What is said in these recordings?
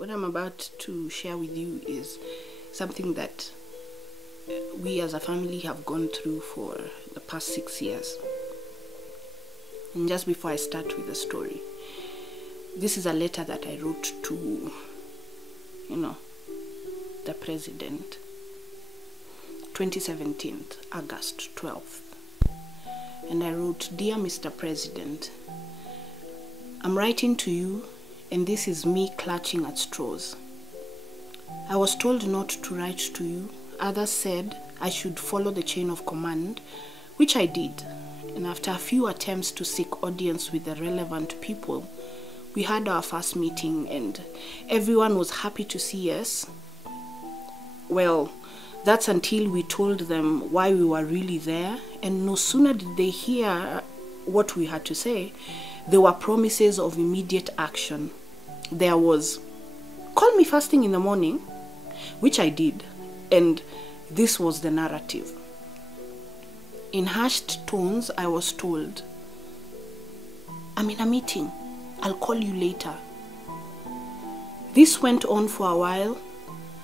What I'm about to share with you is something that we as a family have gone through for the past 6 years. And just before I start with the story, this is a letter that I wrote to, the president, 2017, August 12th. And I wrote, "Dear Mr. President, I'm writing to you, and this is me clutching at straws. I was told not to write to you. Others said I should follow the chain of command, which I did. And after a few attempts to seek audience with the relevant people, we had our first meeting and everyone was happy to see us. Well, that's until we told them why we were really there, and no sooner did they hear what we had to say, there were promises of immediate action. There was, call me first thing in the morning, which I did, and this was the narrative. In hushed tones, I was told, I'm in a meeting, I'll call you later. This went on for a while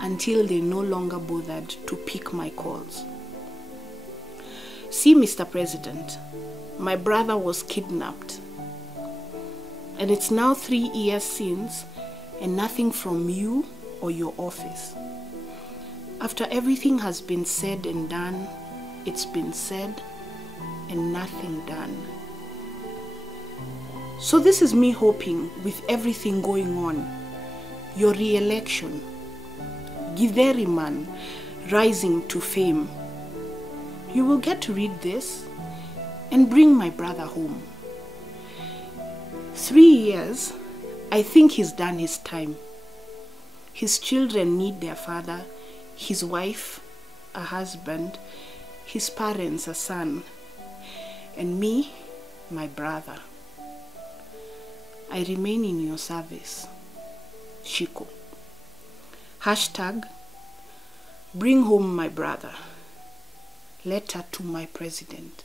until they no longer bothered to pick my calls. See, Mr. President, my brother was kidnapped. And it's now 3 years since, and nothing from you or your office. After everything has been said and done, it's been said and nothing done. So this is me hoping, with everything going on, your re-election, Githeri man rising to fame, you will get to read this and bring my brother home. 3 years, I think he's done his time. His children need their father, his wife, a husband, his parents, a son, and me, my brother. I remain in your service. Shiko. Hashtag, bring home my brother. Letter to my president.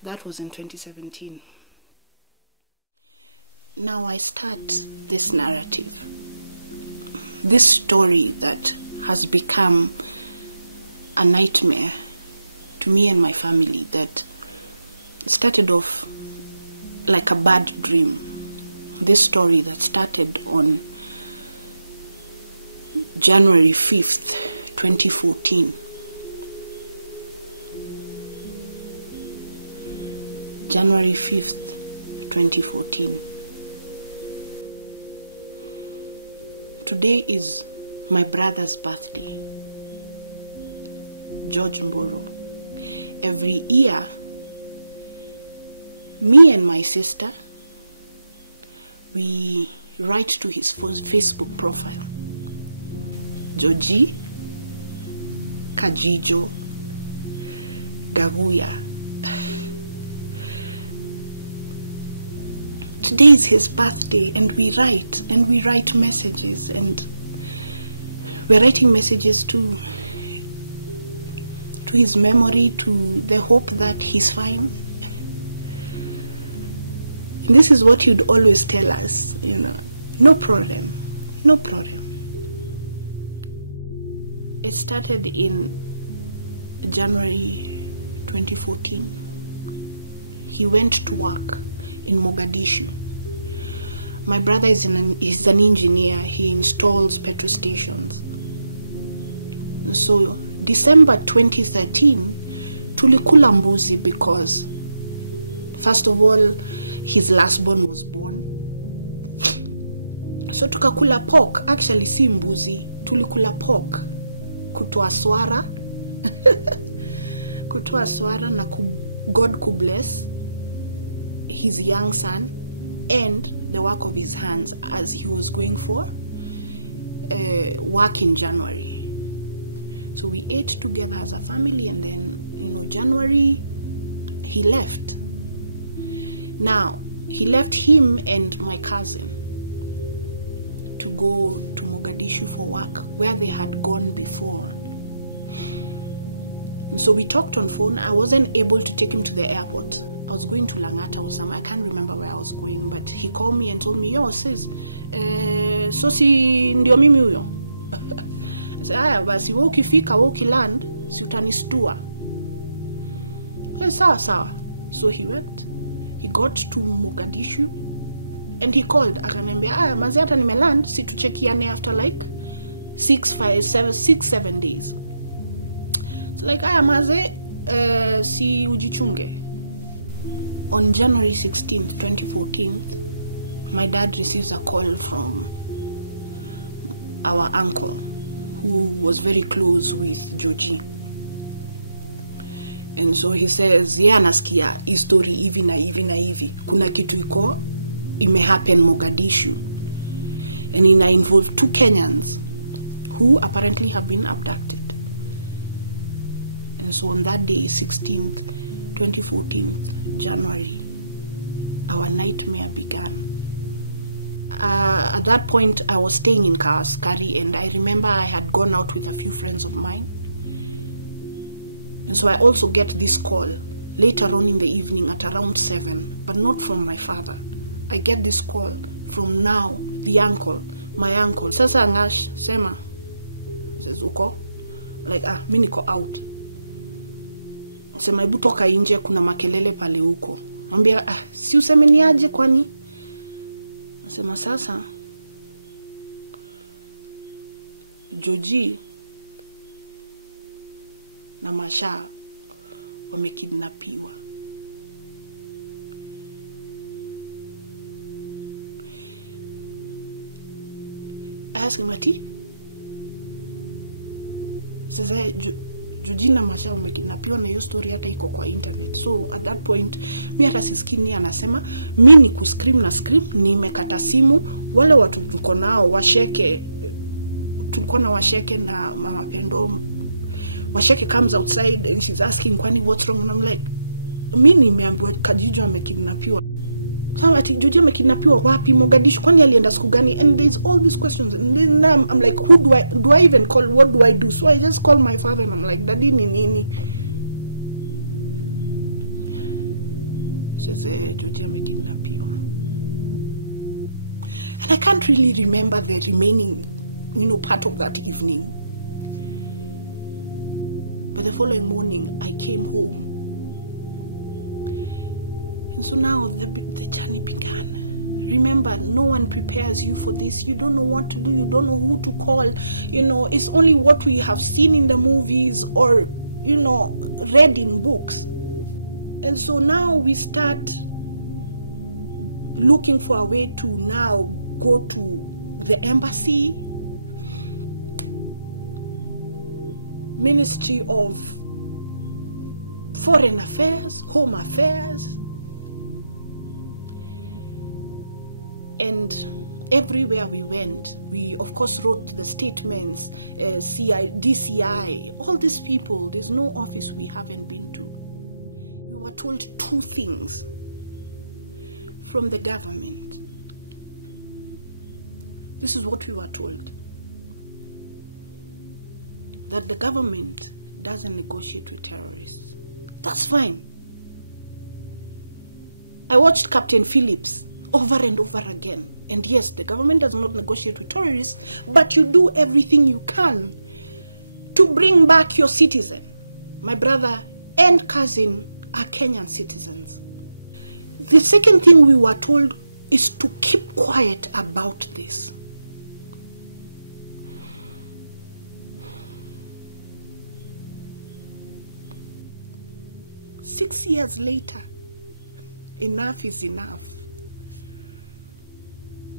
That was in 2017. Now I start this narrative. This story that has become a nightmare to me and my family, that started off like a bad dream. This story that started on January 5th, 2014. January 5th, 2014. Today is my brother's birthday, George Mbolo. Every year, me and my sister, we write to his Facebook profile, Georgie Kajijo Gabuya. Today is his birthday, and we write messages, and we're writing messages to his memory, to the hope that he's fine. And this is what he'd always tell us, no problem, no problem. It started in January 2014. He went to work in Mogadishu. My brother is an engineer. He installs petrol stations. So December 2013, tulikula mbuzi because, first of all, his last born was born. So tukakula pork. Actually, si mbuzi, tulikula pork. Kutoa swara. Kutoa swara na God could bless his young son and the work of his hands as he was going for work in January. So we ate together as a family, and then, January, he left. Now, he left him and my cousin to go to Mogadishu for work, where they had gone before. So we talked on phone. I wasn't able to take him to the airport. I was going to Langata or somewhere. I can't remember where I was was going, but he called me and told me, yo sis, so si ndio mimi huyo. Aya basi wewe ukifika wewe ukiland si utanistua. Sawa sawa. So he went, he got to Mogadishu and he called akaniambia aya manzi hata nimeland, si tuchekiane after like 6-7 days. So like aya maze si ujichunge. On January 16th 2014 my dad receives a call from our uncle who was very close with Georgie. And so he says, yeah, nasikia history hivi na hivi. Kuna kitu iko imehappen Mogadishu. And it involved 2 Kenyans who apparently have been abducted. And so on that day, 16th, 2014, January, our nightmare began. At that point, I was staying in Kaskari, and I remember I had gone out with a few friends of mine. And so I also get this call later on in the evening at around 7, but not from my father. I get this call from now, the uncle, my uncle. Sasa Ngash, sema, says uko, like mimi niko out. Sema hebu toka nje kuna makelele pale huko. Mwambia si useme ni aje kwani? Sema sasa Georgie na Masha wamekidnapiwa. Asimati sasa Georgie na Masha wamekidnapiwa, na hiyo story hata iko kwa internet. So at that point mimi hata sisikini anasema mimi kuscream na scream, nimekata simu, wale watu tuko nao washeke, tuko na washeke na mama Pendo. Washeke comes outside and she's asking kwani what's wrong, and I'm like mimi nimeambiwa Kajijo amekidnapiwa. Sasa ati Georgie amekidnapiwa wapi? Mogadishu, kwani alienda siku gani? And there's all these questions, and then I'm like, who do I even call? What do I do? So I just call my father and I'm like, daddy ni nini? She said Georgie amekidnapiwa. And I can't really remember the remaining part of that evening. But the following morning I came home. And so now the journey began. Remember, no one prepares you for this. You don't know what to do. You don't know who to call. It's only what we have seen in the movies or, read in books. And so now we start looking for a way to now go to the embassy, Ministry of Foreign Affairs, Home Affairs, and everywhere we went, we of course wrote the statements, DCI, all these people. There's no office we haven't been to. We were told 2 things from the government. This is what we were told: that the government doesn't negotiate with terrorists. That's fine. I watched Captain Phillips over and over again. And yes, the government does not negotiate with terrorists, but you do everything you can to bring back your citizen. My brother and cousin are Kenyan citizens. The second thing we were told is to keep quiet about this. Six years later, enough is enough.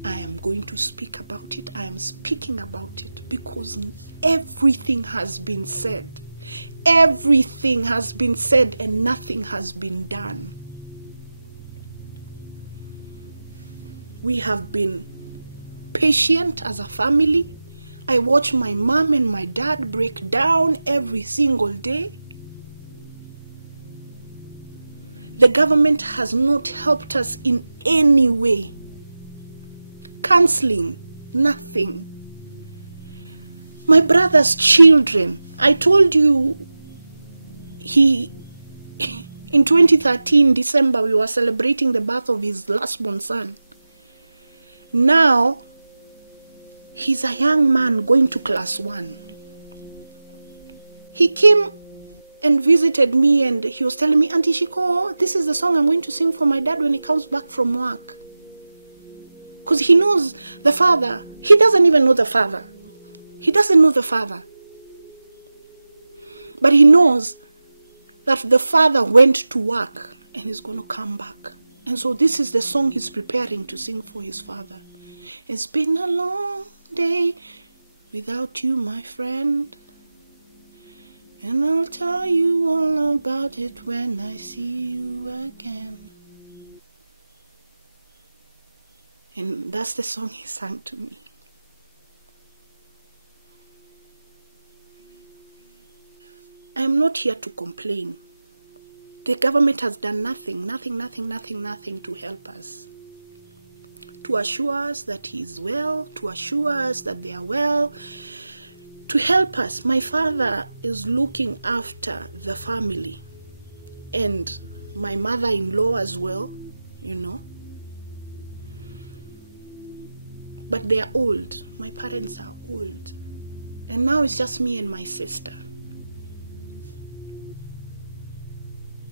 I am going to speak about it. I am speaking about it because everything has been said. Everything has been said and nothing has been done. We have been patient as a family. I watch my mom and my dad break down every single day. The government has not helped us in any way. Counseling, nothing. My brother's children, I told you, he In 2013, December, we were celebrating the birth of his last-born son. Now, he's a young man going to class 1. He came and visited me, and he was telling me, Auntie Shiko, this is the song I'm going to sing for my dad when he comes back from work. Because he knows the father. He doesn't even know the father. He doesn't know the father. But he knows that the father went to work and he's going to come back. And so this is the song he's preparing to sing for his father. It's been a long day without you, my friend. And I'll tell you all about it when I see you again. And that's the song he sang to me. I'm not here to complain. The government has done nothing to help us. To assure us that he is well, to assure us that they are well, to help us. My father is looking after the family and my mother-in-law as well, you know. But they are old. My parents are old. And now it's just me and my sister.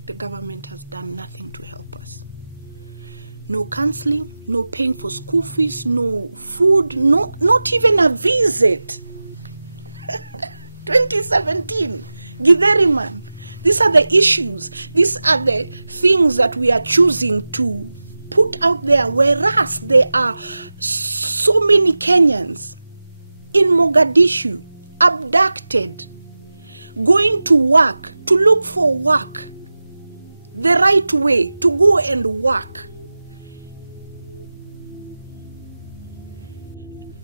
The government has done nothing to help us. No counseling, no paying for school fees, no food, not even a visit. 2017, Githeriman. These are the issues. These are the things that we are choosing to put out there, whereas there are so many Kenyans in Mogadishu abducted, going to work, to look for work, the right way to go and work.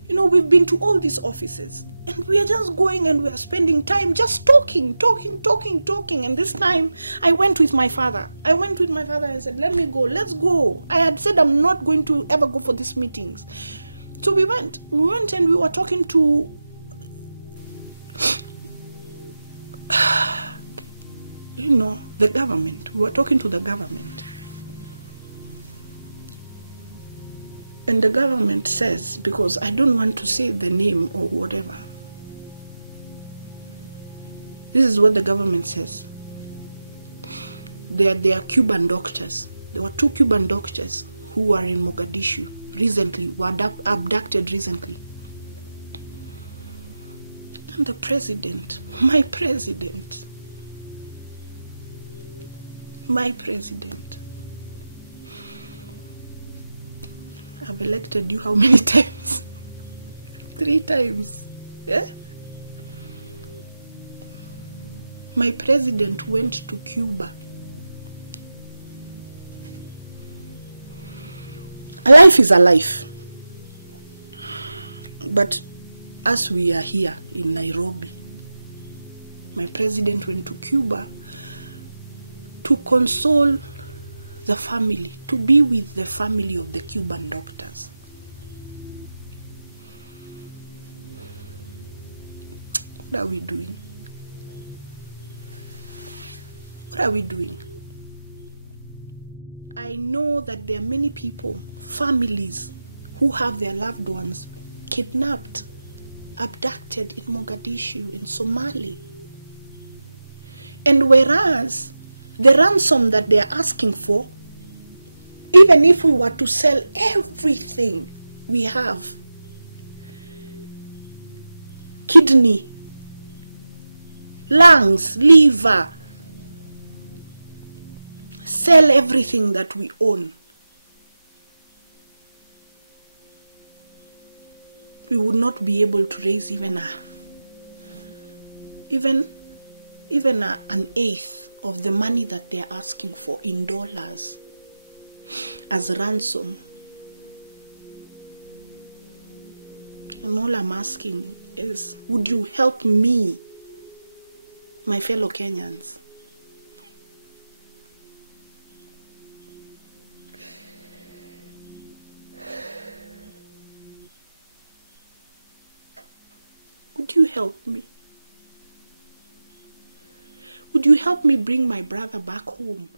You know, we've been to all these offices and we are just going and we are spending time just talking. And this time I went with my father. And said, let me go, let's go. I had said I'm not going to ever go for these meetings. So we went and we were talking to you know, the government. We were talking to the government. And the government says, because I don't want to say the name or whatever, this is what the government says. They are Cuban doctors. There were 2 Cuban doctors who were in Mogadishu recently, were abducted recently. And the president, my president, I've elected you how many times? 3 times. Yeah? My president went to Cuba. Life is a life. But as we are here in Nairobi, my president went to Cuba to console the family, to be with the family of the Cuban doctors. What are we doing? What are we doing? I know that there are many people, families, who have their loved ones kidnapped, abducted in Mogadishu, in Somalia. And whereas the ransom that they are asking for, even if we were to sell everything we have, kidney, lungs, liver, sell everything that we own, we would not be able to raise even an eighth of the money that they are asking for in dollars as ransom. And all I'm asking is, would you help me, my fellow Kenyans? Would you help me? Would you help me bring my brother back home?